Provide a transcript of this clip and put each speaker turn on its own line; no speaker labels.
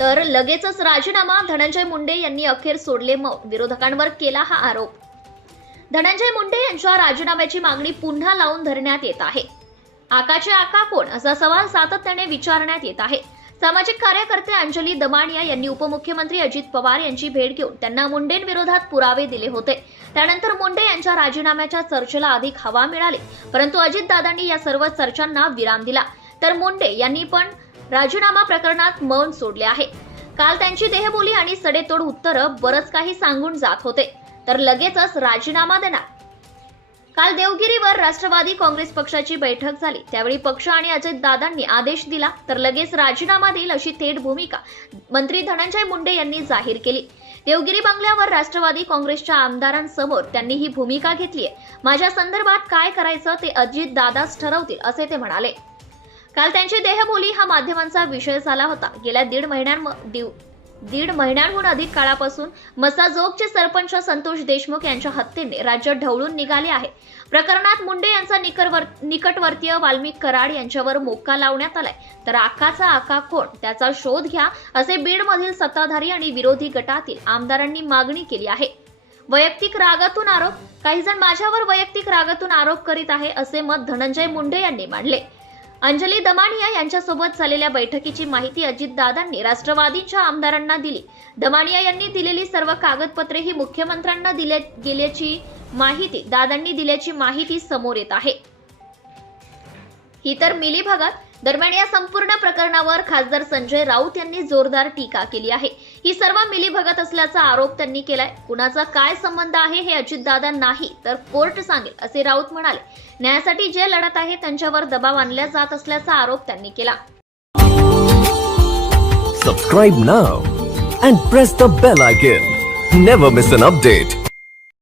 तर लगेचच राजीनामा धनंजय मुंडे यांनी अखेर सोडले मौन विरोधकांवर केला हा आरोप. धनंजय मुंडे यांच्या राजीनाम्याची मागणी पुन्हा लावून धरण्यात येत आहे. आकाचे आका कोण? असा सवाल सातत्याने विचारण्यात येत आहे. सामाजिक कार्यकर्ते अंजली दमानिया यांनी उपमुख्यमंत्री अजित पवार यांची भेट घेऊन त्यांना मुंडेंविरोधात पुरावे दिले होते. त्यानंतर मुंडे यांच्या राजीनाम्याच्या चर्चेला अधिक हवा मिळाली परंतु अजितदादांनी या सर्व चर्चांना विराम दिला. तर मुंडे यांनी पण राजीनामा प्रकरणात मौन सोडले आहे. काल त्यांची देहबोली आणि सडेतोड उत्तरं बरंच काही सांगून जात होते. तर लगेचच राजीनामा देणार. काल देवगिरीवर राष्ट्रवादी काँग्रेस पक्षाची बैठक झाली. त्यावेळी पक्ष आणि अजित दादांनी आदेश दिला. तर लगेच राजीनामा देईल अशी थेट भूमिका मंत्री धनंजय मुंडे यांनी जाहीर केली. देवगिरी बंगल्यावर राष्ट्रवादी काँग्रेसच्या आमदारांसमोर त्यांनी ही भूमिका घेतली आहे माझ्या संदर्भात काय करायचं ते अजित दादाच ठरवतील असे ते म्हणाले. काल त्यांची देहबोली हा माध्यमांचा विषय झाला होता. गेल्या दीड महिन्यां दीड महिन्यांहून अधिक काळापासून मसाजोगचे सरपंच संतोष देशमुख यांच्या हत्येने राज्य ढवळून निघाले आहे. प्रकरणात मुंडे यांचा निकरवर निकटवर्तीय वाल्मिक कराड यांच्यावर मोक्का लावण्यात आलाय. तर आकाचा आका कोण? त्याचा शोध घ्या असे बीडमधील सत्ताधारी आणि विरोधी गटातील आमदारांनी मागणी केली आहे. वैयक्तिक रागातून आरोप? काही जण माझ्यावर वैयक्तिक रागातून आरोप करीत आहे असे मत धनंजय मुंडे यांनी मांडले. अंजली दमानिया यांच्यासोबत झालेल्या बैठकीची माहिती अजितदादांनी राष्ट्रवादीच्या आमदारांना दिली. दमानिया यांनी दिलेली सर्व कागदपत्रे ही मुख्यमंत्र्यांना दिले गेल्याची माहिती दादांनी दिल्याची माहिती समोर येत आहे. ही तर मिली भागात. दरम्यान या संपूर्ण प्रकरणावर खासदार संजय राऊत यांनी जोरदार टीका केली आहे. ही सर्व मिली भगत असल्याचा आरोप त्यांनी केलाय. कुणाचा काय संबंध आहे हे अजितदादा नाही तर कोर्ट सांगेल असे राऊत म्हणाले. न्यायासाठी जे लढत आहे त्यांच्यावर दबाव आणला जात असल्याचा आरोप त्यांनी केला.
Subscribe now and press the bell icon never miss an update